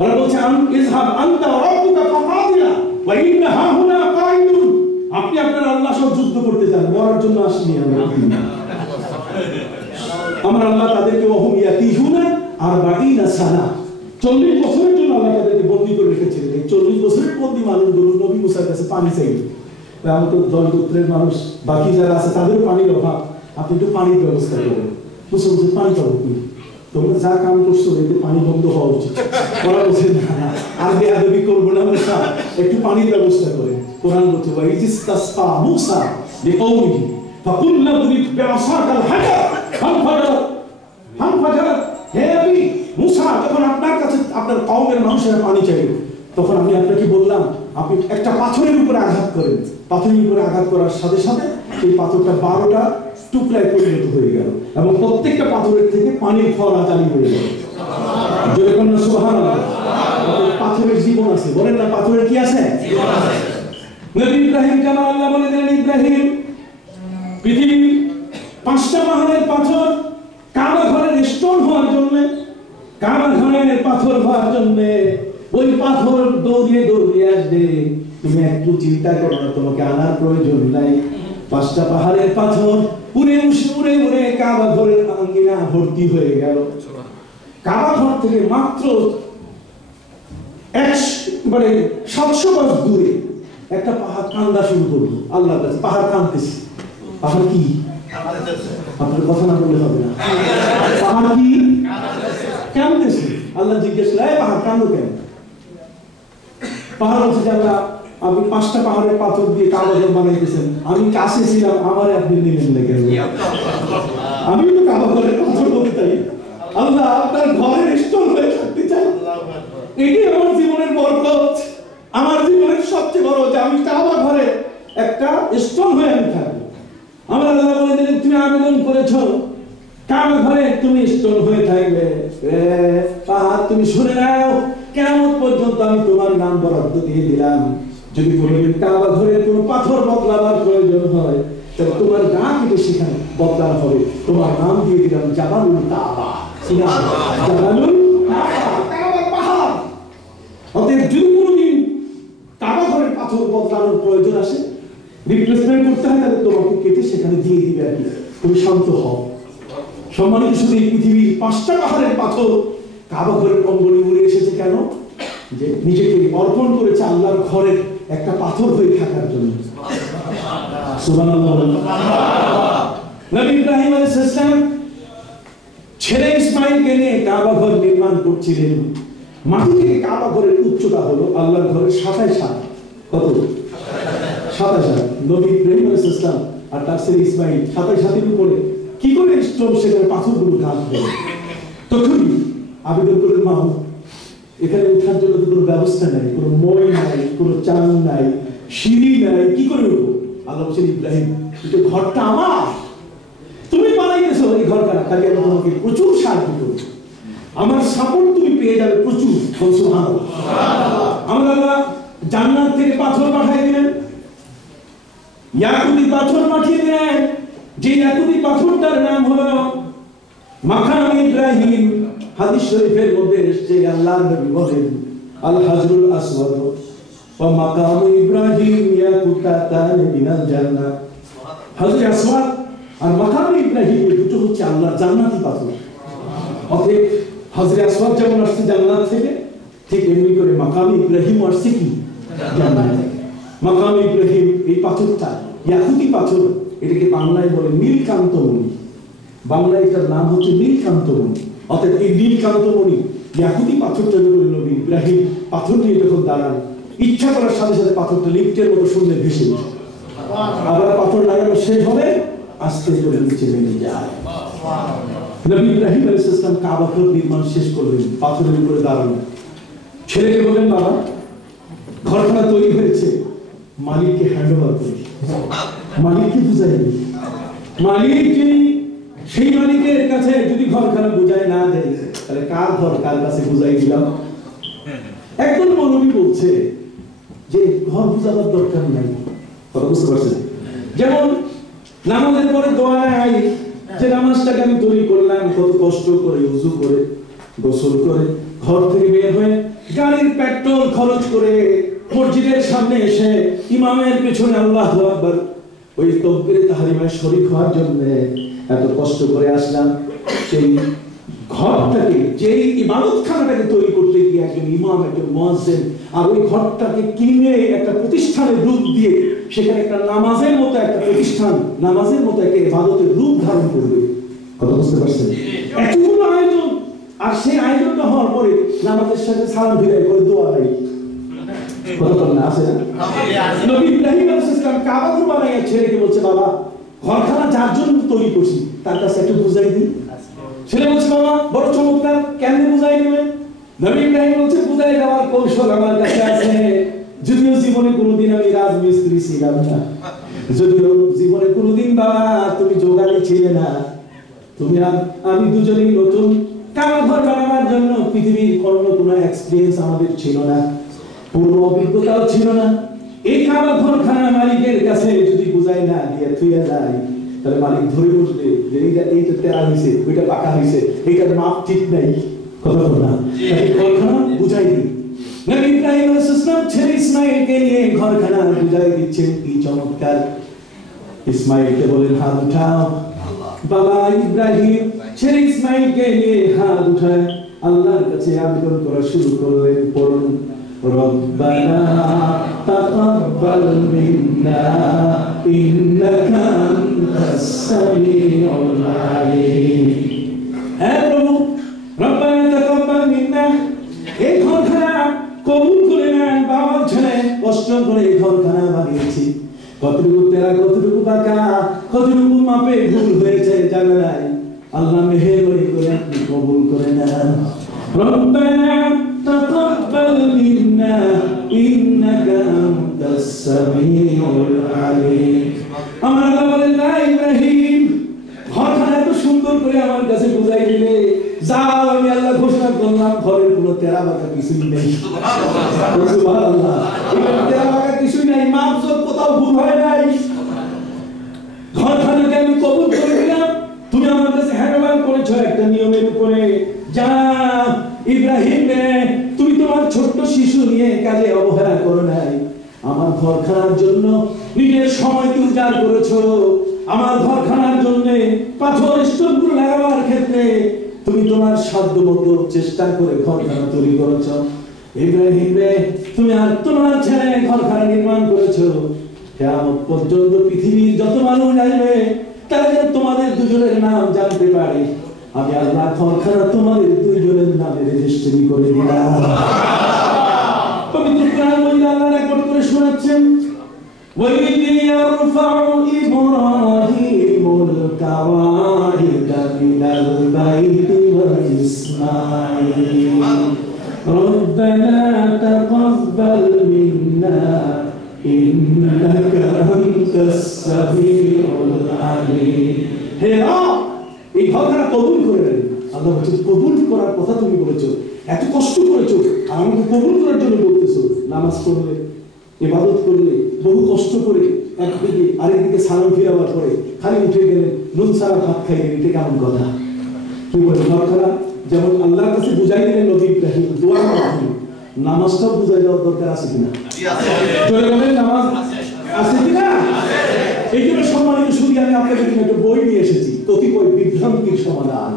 ওরা বলছে ইযহাব আনতা ওয়া রাব্বুকা ফাকাতিলা ওয়া ইন্না হাহুনা কাঈদুন। আপনি আপনার আল্লাহর সাথে যুদ্ধ করতে যান, মরার জন্য আসেনি আমরা। আল্লাহ তাদেরকে ওহুম ইয়াতিহুনা 40 সানা, 40 বছরের জন্য আল্লাহ তাদেরকে বন্দী করে রেখেছিলেন। এই 40 বছরের বন্দী মানুষগুলো নবী মুসার কাছে পানি চাইল। আমি তো দলগোত্রের মানুষ, বাকি যারা আছে তাদেরও পানির অভাব, আপনি একটু পানির ব্যবস্থা করেন। মুসা বলছে পানি পাবো কি? তোমরা যা কাম করছো এতে পানি বন্ধ হওয়া উচিত। ওরা বলছে না, আর বেয়াদবি করবো না, মুসা একটু পানির ব্যবস্থা করেন। কোরআন বলছে ওয়া ইসতাসকা মুসা লিকাওমিহি ফাকুলনা দুরিব বিআসাকাল হাজার ফানফাজারাত। হে নবী মুসা, যখন আপনার কাছে আপনার কওমের মানুষেরা পানি চাইল, তখন আমি আপনাকে বললাম আপনি একটা পাথরের উপরে আঘাত করেন। পাথরের উপরে আঘাত করার সাথে সাথে এই পাথরটা 12টা টুকরায় পরিণত হয়ে গেল এবং প্রত্যেকটা পাথরের থেকে পানির ফোয়ারা জারি হয়ে গেল। জোরে বলুন সুবহানাল্লাহ। পাথরের জীবন আছে, বলেন না পাথরের কি আছে? জীবন আছে। নবী ইব্রাহিম কেন আল্লাহ বলে দিলেন ইব্রাহিম পৃথিবীর 5টা পাহাড়ের পাথর কাবা ঘরের স্টোন হওয়ার জন্য, কাবা ঘরের পাথর হওয়ার জন্য ওই পাথর দৌড়িয়ে দৌড়িয়ে আসবে। তুমি একটু চিন্তা করো না, তোমাকে আনার প্রয়োজন নাই। 5টা পাহাড়ের পাথর উড়ে উড়ে উড়ে কাবা ঘরের আঙ্গিনা ভর্তি হয়ে গেল। কাবা ঘর থেকে মাত্র 700 গজ দূরে একটা পাহাড় কান্দা শুরু করলো আল্লাহর কাছে। পাহাড় কাঁদতেছে। পাহাড় কি? আপনার কথা না বললে হবে না। পাহাড় কি কাঁদতেছে? আল্লাহ জিজ্ঞেস করলেন পাহাড় কাঁদো কেন? পাহাড় বলছে যে আল্লাহ আপনি 5টা পাহাড়ের পাথর দিয়ে কাবা ঘর বানাইতেছেন, আমি কাছে ছিলাম, আমারে আপনি নিলেন না কেন? আমি তো কাবা ঘরের পাথর বলতে চাই, আল্লাহ আপনার ঘরের স্টোন হয়ে থাকতে চাই। এটি আমার জীবনের বরকত, আমার জীবনের সবচেয়ে বড়, যে আমি কাবা ঘরে একটা স্টোন হয়ে আমি থাকবো। আমার আল্লাহ বলে দিলেন, তুমি আবেদন করেছো কাবা ঘরে তুমি স্টোন হয়ে থাকবে। পাহাড় তুমি শুনে নাও, কিয়ামত পর্যন্ত আমি তোমার নাম বরাদ্দ দিয়ে দিলাম। যদি কোনোদিন কাবা ঘরে কোনো পাথর বদলাবার প্রয়োজন হয়, তাহলে তোমার নাম কিন্তু সেখানে বদলানো হবে। তোমার নাম দিয়ে দিলাম জাবালুল কাবা। জাবালুল কাবা পাহাড়। অতএব যদি কোনোদিন কাবা ঘরের পাথর বদলানোর প্রয়োজন আসে, রিপ্লেসমেন্ট করতে হয়, তাহলে তোমাকে কেটে সেখানে দিয়ে দিবে আর কি। তুমি শান্ত হও। সম্মানিত শুধু এই পৃথিবীর 5টা পাহাড়ের পাথর কাবা ঘরের অঙ্গনে উড়ে এসেছে কেন? যে নিজেকে অর্পণ করেছে আল্লাহর ঘরের একটা পাথর হয়ে থাকার জন্য। সুবহানাল্লাহ। নবী ইব্রাহিম আলাইহিস সালাম ছেলে ইসমাঈলকে নিয়ে কাবা ঘর নির্মাণ করছিলেন। মাটি থেকে কাবা ঘরের উচ্চতা হলো আল্লাহর ঘরের 27 হাত। কত? 27 হাত। নবী ইব্রাহিম আলাইহিস সালাম আর তার ছেলে ইসমাঈল 27 হাতের উপরে কি করে স্টোন সেখানে পাথরগুলো গাঁথবে? তখন আবেদন করলেন, মাহবুব এখানে ওঠার জন্য তো কোনো ব্যবস্থা নাই, কোনো মই নাই, কোনো চাং নাই, সিঁড়ি নাই, কি করে উঠবো? আল্লাহ বলছেন, ইব্রাহিম কিন্তু ঘরটা আমার, তুমি বানাইতেছো এই ঘরটা, খালি আমি তোমাকে প্রচুর সাহায্য করবো, আমার সাপোর্ট তুমি পেয়ে যাবে প্রচুর। সুবহানাল্লাহ। আমরা আল্লাহ জান্নাত থেকে পাথর পাঠিয়ে দিলেন, ইয়াকুতি পাথর পাঠিয়ে দিলেন, যে ইয়াকুতি পাথরটার নাম হলো মাকাম ইব্রাহিম। হাদিস শরীফের মধ্যে এসেছে, আল্লাহর নবী বলেন, আল হাজরুল আসওয়াদ ওয়া মাকাম ইব্রাহিম ইয়াকুতাতান মিনাল জান্নাহ। হাজরে আসওয়াদ আর মাকাম ইব্রাহিম দুটো হচ্ছে আল্লাহর জান্নাতি পাথর। অতএব হাজরে আসওয়াদ যেমন আসছে জান্নাত থেকে, ঠিক এমনি করে মাকাম ইব্রাহিম আসছে কি? জান্নাত থেকে। মাকাম ইব্রাহিম এই পাথরটা ইয়াকুতি পাথর, এটাকে বাংলায় বলে নীলকান্তমণি। বাংলায় এটার নাম হচ্ছে নীলকান্তমণি। অর্থাৎ এই নীলকান্তমণি ইয়াকুতি পাথরটা যখন নবী ইব্রাহিম পাথর নিয়ে যখন দাঁড়ান, ইচ্ছা করার সাথে সাথে পাথরটা লিফটের মতো শূন্যে ভেসে ওঠে। আবার পাথর লাগানো শেষ হবে, আস্তে করে নিচে নেমে যায়। নবী ইব্রাহিম আলাইহিস সালাম কাবা ঘর নির্মাণ শেষ করলেন, পাথরের উপরে দাঁড়ানো। ছেলেকে বললেন, বাবা ঘরখানা তৈরি হয়েছে, মালিককে হ্যান্ড ওভার করি। মালিককে বুঝাই দিই, মালিক যিনি, সেই মালিকের কাছে যদি ঘরখানা বুঝাই না দেয়, তাহলে কার ঘর কার কাছে বুঝাই দিলাম? একজন মৌলবী বলছে যে ঘর বুঝাবার দরকার নাই। কথা বুঝতে পারছেন? যেমন নামাজের পরে দোয়া নাই, যে নামাজটাকে আমি তৈরি করলাম কত কষ্ট করে, ওযু করে, গোসল করে, ঘর থেকে বের হয়ে গাড়ির পেট্রোল খরচ করে মসজিদের সামনে এসে ইমামের পেছনে আল্লাহু আকবার ওই তাকবীরে তাহরিমায় শরীক হওয়ার জন্য এত কষ্ট করে আসলাম। সেই ঘরটাকে, যেই ইবাদতখানাটাকে তৈরি করতে গিয়ে একজন ইমাম, একজন মুয়াজ্জিন, আর ওই ঘরটাকে কিনে একটা প্রতিষ্ঠানের রূপ দিয়ে সেখানে একটা নামাজের মতো একটা প্রতিষ্ঠান, নামাজের মতো একটা ইবাদতের রূপ ধারণ করবে। কথা বুঝতে পারছেন? এতগুলো আয়োজন, আর সেই আয়োজনটা হওয়ার পরে নামাজের সাথে সালাম ফিরাই করে দোয়া নাই। কথা বলেন, আছে না? নবী ইব্রাহিম আলাইহিস সালাম কাবা ঘর বানাইয়া ছেলেকে বলছে, বাবা ঘরখানা যার জন্য তৈরি করছি তার কাছে একটু বুঝাই দিই। ছেলে বলছে, বাবা বড় চমৎকার, কেমনে বুঝাই দিবেন? নবী ইব্রাহিম বলছে, বুঝাই দেওয়ার কৌশল আমার কাছে আছে। যদিও জীবনে কোনোদিন আমি রাজমিস্ত্রি ছিলাম না, যদিও জীবনে কোনোদিন বাবা তুমি যোগালি ছিলে না, তুমি আর আমি দুজনেই নতুন, কাবা ঘর বানাবার জন্য পৃথিবীর কোনো এক্সপেরিয়েন্স আমাদের ছিল না, পূর্ণ অভিজ্ঞতাও ছিল না। এই কাবা ঘরখানা মালিকের কাছে যদি বুঝাই না দিয়ে থুইয়া যায়, তাহলে মালিক ধরে বসবে যে এইটা তেরা হয়েছে, ওইটা পাকা হয়েছে, এইটার মাপ ঠিক নাই। কথা বল না, ঘরখানা বুঝাই দিই। নবী ইব্রাহিম আলাইহিস সালাম ছেলে ইসমাঈলকে নিয়ে ঘরখানা বুঝাই দিচ্ছেন, কি চমৎকার। ইসমাঈলকে বলেন, হাত উঠাও। বাবা ইব্রাহিম ছেলে ইসমাঈলকে নিয়ে হাত উঠায় আল্লাহর কাছে আবেদন করা শুরু করলেন। পড়ুন, রব্বানা তাকাব্বাল মিন্না ইন্নাকা আনতাস সামিউল আলিম। হে প্রভু, রব্বানা তাকাব্বাল মিন্না, এই ঘরখানা কবুল করে নেন। বাবা ছেলে কষ্ট করে এই ঘরখানা বানিয়েছি, কতটুকু তেরা, কতটুকু বাঁকা, কতটুকু মাপে ভুল হয়েছে জানা নাই। আল্লাহ মেহেরবানি করে আপনি কবুল করে নেন। রব্বানা তাকাব্বাল মিন্না ইন্নাকা আনতাস সামিউল আলিম। আমার আল্লাহ বলেন, না ইব্রাহিম, ঘরখানা এত সুন্দর করে আমার কাছে বুঝাই দিলে, যাও আমি আল্লাহ ঘোষণা করলাম ঘরের কোনো তেরা বাঁকা কিছুই নেই। সুবহানাল্লাহ, এখানে তেরা বাঁকা কিছুই নাই, মাপজোক কোথাও ভুল হয় নাই। ঘরখানাকে আমি কবুল করে দিলাম, তুমি আমার কাছে হ্যান্ডওভার করেছো একটা নিয়মের উপরে। যা ইব্রাহিম রে, তুমি তোমার ছোট্ট শিশু নিয়ে কাজে অবহেলা করো নাই। আমার ঘরখানার জন্য নিজের সময়কে উজাড় করেছো। আমার ঘরখানার জন্য পাথর স্তম্ভগুলো লাগাবার ক্ষেত্রে তুমি তোমার সাধ্য মতো চেষ্টা করে ঘরখানা তৈরি করেছো। ইব্রাহিম রে, তুমি আর তোমার ছেলে ঘরখানা নির্মাণ করেছো। কিয়ামত পর্যন্ত পৃথিবীর যত মানুষ আসবে তারা যেন তোমাদের দুজনের নাম জানতে পারে। আমি আল্লাহ ঘরখানা তোমাদের দুইজনের নামে রেজিস্ট্রি করে দিলাম। পবিত্র কোরআন বলে আল্লাহ রেকর্ড করে শোনাচ্ছেন, وَإِذْ يَرْفَعُ إِبْرَاهِيمُ الْقَوَاعِدَ مِنَ الْبَيْتِ وَإِسْمَاعِيلُ رَبَّنَا تَقَبَّلْ مِنَّا إِنَّكَ أَنْتَ السَّمِيعُ الْعَلِيمُ। হে রব, এই ঘরখানা কবুল করে নেন। আল্লাহ বলছেন, কবুল করার কথা তুমি বলেছো, এত কষ্ট করেছো, আর আমাকে কবুল করার জন্য বলতেছো। নামাজ পড়লে, ইবাদত করলে, বহু কষ্ট করে একদিকে আরেকদিকে সালাম ফিরাবার পরে খালি উঠে গেলে নুন সারা ভাত খাইলে, এটা কেমন কথা? কি বলে ঘরখানা যেমন আল্লাহর কাছে বুঝাই দিলেন নবী ইব্রাহিম দোয়ার মাধ্যমে, নামাজটাও বুঝাই দেওয়ার দরকার আছে কিনা? চলে গেলেন, নামাজ আছে কিনা? এই জন্য সম্মানিত শুধু আমি আপনাদের জন্য একটা বই নিয়ে এসেছি, কতিপয় বিভ্রান্তির সমাধান।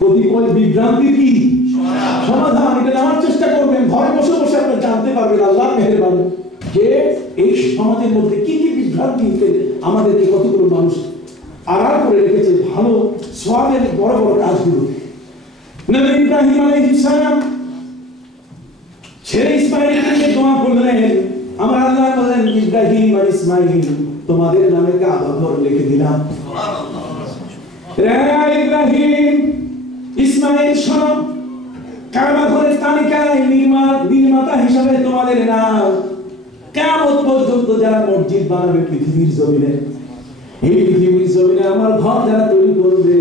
কতিপয় বিভ্রান্তির কি সমাধান, এটা নেওয়ার চেষ্টা করবেন। ঘরে বসে বসে আপনারা জানতে পারবেন আল্লাহর মেহেরবানি যে এই সমাজের মধ্যে কি কি বিভ্রান্তি আমাদেরকে কতগুলো মানুষ আড়াল করে রেখেছে ভালো সওয়াবের বড় বড় কাজগুলো। নবী ইব্রাহিম আলাইহিস সালাম ছেলে ইসমাঈলকে নিয়ে দোয়া করলেন। আমার আল্লাহ বলেন, ইব্রাহিম আর ইসমাঈল তোমাদের নামে কাবা ঘর লিখে দিলাম। সুবহানাল্লাহ। রে ইব্রাহিম ইসমাঈল শোনো, কাবা ঘরের তালিকায় নির্মাতা হিসাবে তোমাদের নাম। কিয়ামত পর্যন্ত যারা মসজিদ বানাবে পৃথিবীর জমিনে, এই পৃথিবীর জমিনে আমার ঘর যারা তৈরি করবে,